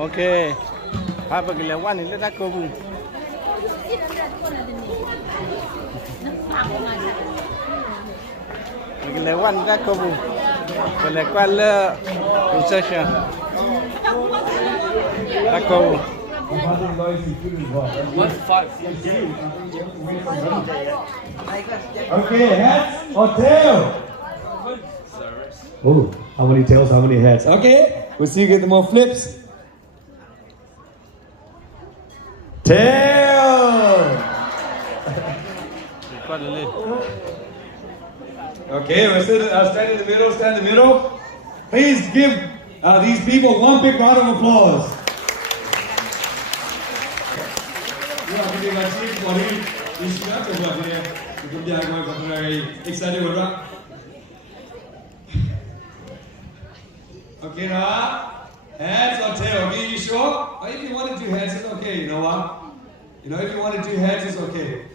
Ok. Hai bagi lewan ini tak kau pun. Bagi lewan tak kau pun. Boleh kau le concession. Tak kau. 1.5. Okay, heads or tail? Oh, how many tails, how many heads? Okay, we'll see you get the more flips. Tail! Okay, we'll stand in the middle, stand in the middle. Please give these people one big round of applause. Okay, now, heads or tail? Okay, you sure? Or if you want to do heads, it's okay. You know what? If you want to do heads, it's okay.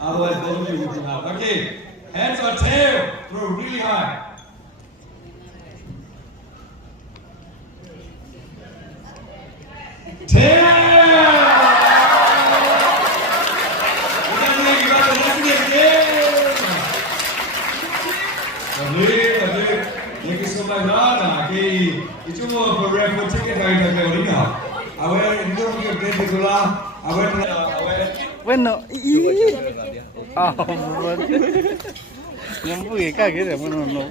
Otherwise, both of you will come out. Okay, heads or tail? Throw really high. Tail! Thank you so much. Itu mau berapa tiket lagi tak kau ni? Awak itu mungkin berapa dolar? Awak. Bueno. Ah, bukan. Yang boleh kaget ya, mana no.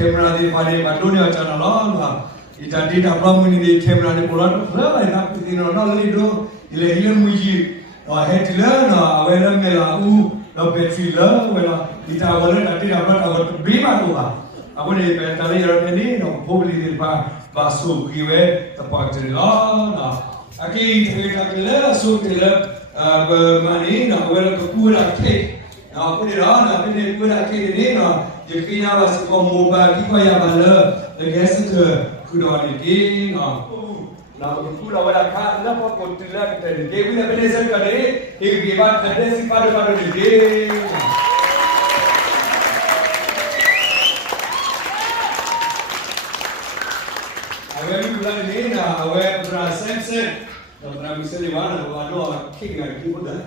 Camera di pada dunia channel lah. Ita tidak pernah ini camera di bulan. Lah, nak kita nonton itu. Ile muji. Head lah, awalnya melaku, battery lah, ita awalnya tidak pernah awal bima tu lah. Aku ni kali orang ini, publik di basuh kiwe tempat jelah. Aki kita kira sudah bermani, awalnya kekuatan cake. Aku ni dah, tapi ni kekuatan cake ni Jadi kita masih mobile kita yang mana, guys itu kuda ni, nah kuda pada kan, nak pun kuda kita ni, kita berdasar kan ni, kita ada si pada ni. aware of Samson. But I'm saying, I know king and people that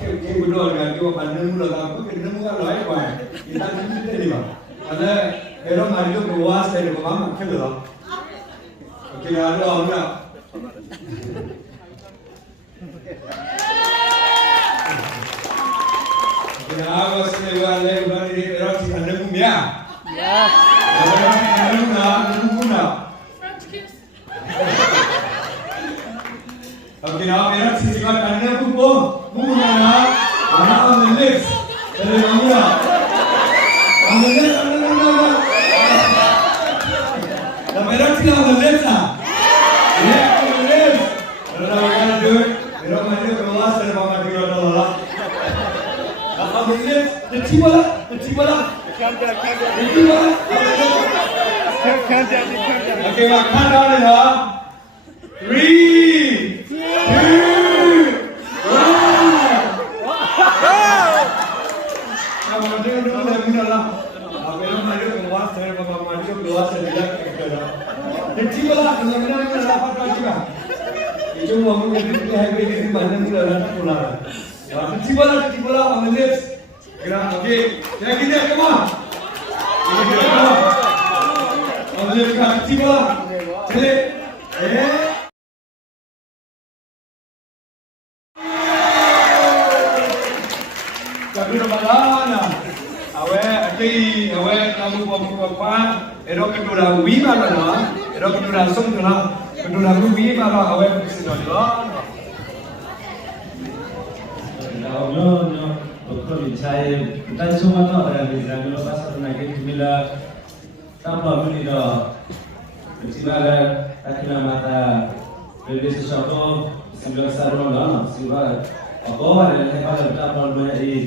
came with all and you are new look and no right one. You can't do anyone. And then, I look at was and the mama killer. Okay, I know. I was saying, well, everybody did Roxy and the Mumia. Okay, now we are seeing what I never go. Mumia, on the lips. On the lips, the Meraki on the lips. Yeah, on the lips. I don't know what we're going to do it. We don't want to do it for the last time. I'm going to do it all up. On the lips, the Tibola. The Tibola. Okay, now count down it up. 3, 2, 1. I'm going to do it. I'm going to do it. Last time, I'm going to do it. Last time, the Tibola. I'm going to do it. I'm going to do it. On the lips. Okay, take it there, come on. On the lips, come Tibola. Tell it. Yeah. Kabiro balana. Awe kamu papa. Ero kedua wima mana. Ero kedua sung kedua. Kedua wima mana awe kesidon. No. Betul, saya bukan cuma tu ada di dalam pasar naik cumila tanpa beli dah. Cumila tak kena mata beli sesuatu sebelum sarung dah, sebab apa ada yang pada tanpa beli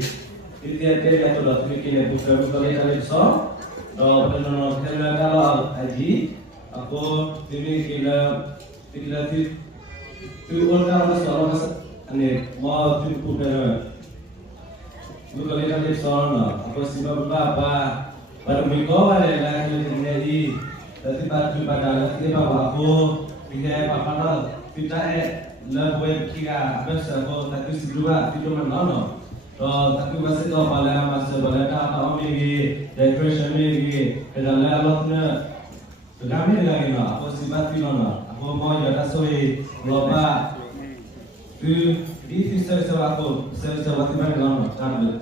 tiap dia tu dah fikir bukan kali besar. Dah pernah kalau haji aku kira tu orang orang ni mau tu bukan bukan lagi soalnya, aku sebab apa? Baru minggu ada lagi ni, tapi pada kita aku pilih apa dah? Kita lebih kira besar aku tapi sebelum mana? Tapi masih tu masih dah tahu lagi decoration lagi, kerana Allah tu kami lagi aku sebab aku mau jadi soi lupa. Itu sesuatu mana kan?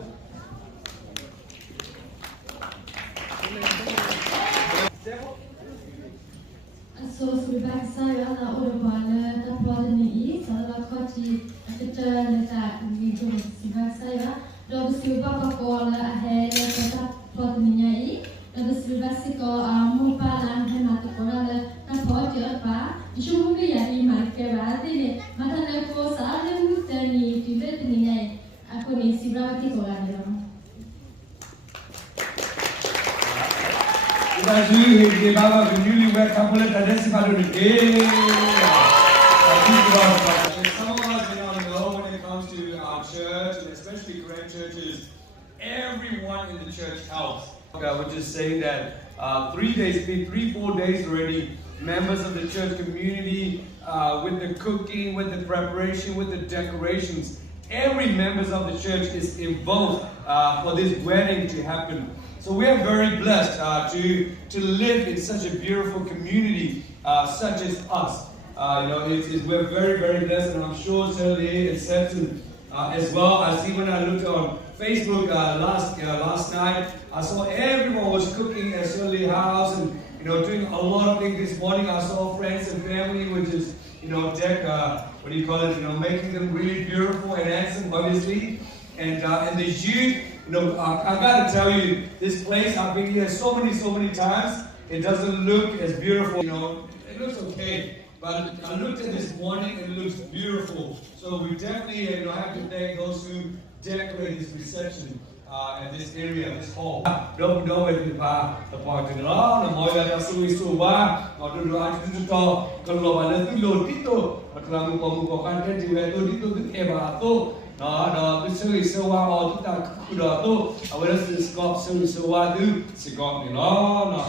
Så Solberg sa jo at ordballet da på den i, så det var kort i etter dette videoen Solberg sa jo. Da beskriver pappa kåle hele dette på den i. Da beskriver sikkert mobalen hjemme til kåle da på å gjøre hva. Ikke hvor mye i markedet var det. Men da det på så er det uten i type den i. Aku ni si berapa tiga orang dia. Kita bawa newlywed couple ada si baru ni. Some of us know when it comes to our church and especially great churches, everyone in the church helps. I was just saying that 3 days, 3-4 days already. Members of the church community with the cooking, with the preparation, with the decorations. Every member of the church is involved for this wedding to happen. So we are very blessed to live in such a beautiful community such as us. We're very, very blessed, and I'm sure Shirley and Samson as well. I see when I looked on Facebook last night, I saw everyone was cooking at Shirley's house and doing a lot of things this morning. I saw friends and family, which is making them really beautiful and handsome, obviously. And the youth, I gotta tell you, this place, I've been here so many times. It doesn't look as beautiful, it looks okay. But I looked at this morning and it looks beautiful. So we definitely have to thank those who decorate this reception at this area, this hall. Don't wait to the point to the law, the boy that so or to do kalau ada tu lo tito, kalau muka content juga tu eba tu, tu suri sewa or tu tak kuda tu, awal skop suri sewa tu, skop ni no.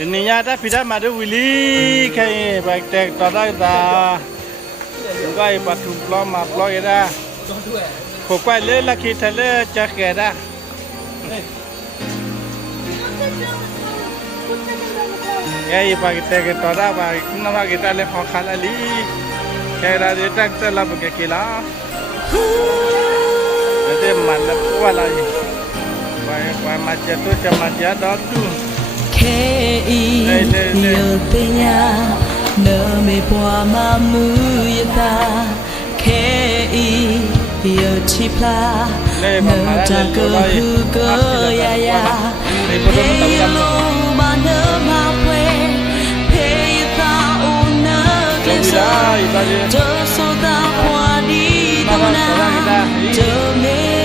Ini nyata tidak madu wili kayak baik tek tada dah juga ibat tumplo maplo ida pokoknya le laki tele cak ida ya ibat tek tada baik nama kita le hokal ali kayak ada tak telah berkekila jadi mana kuala ini baik macam tu macam ada tu yêu tình nhà nợ mê bùa mà mưa ta yêu chi pla nợ ta cơ hư cơ ya ya yêu mà nợ mà quê yêu ta u nợ kia sa chờ số ta qua đi đâu na chờ mê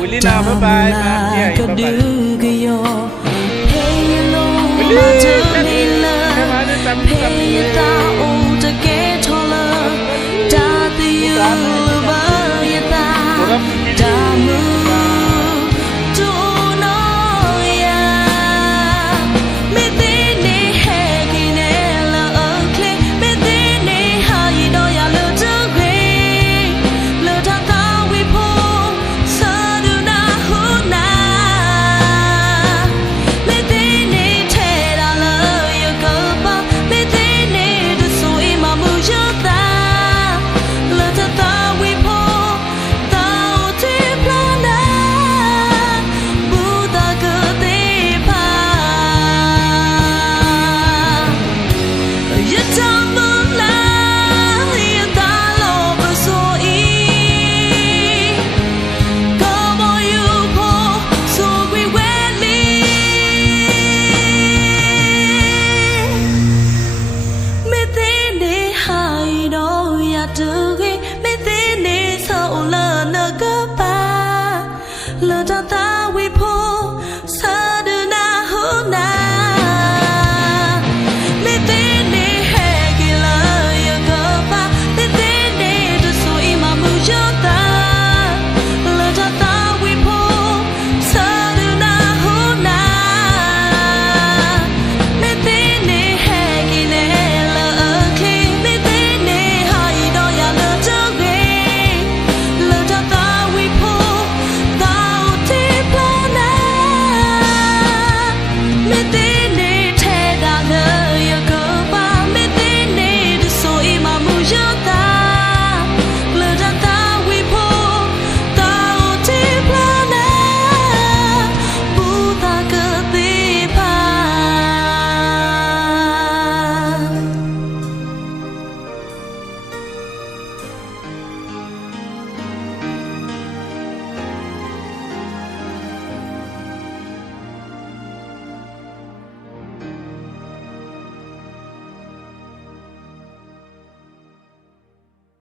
Willy na bye bye. Hey, hello,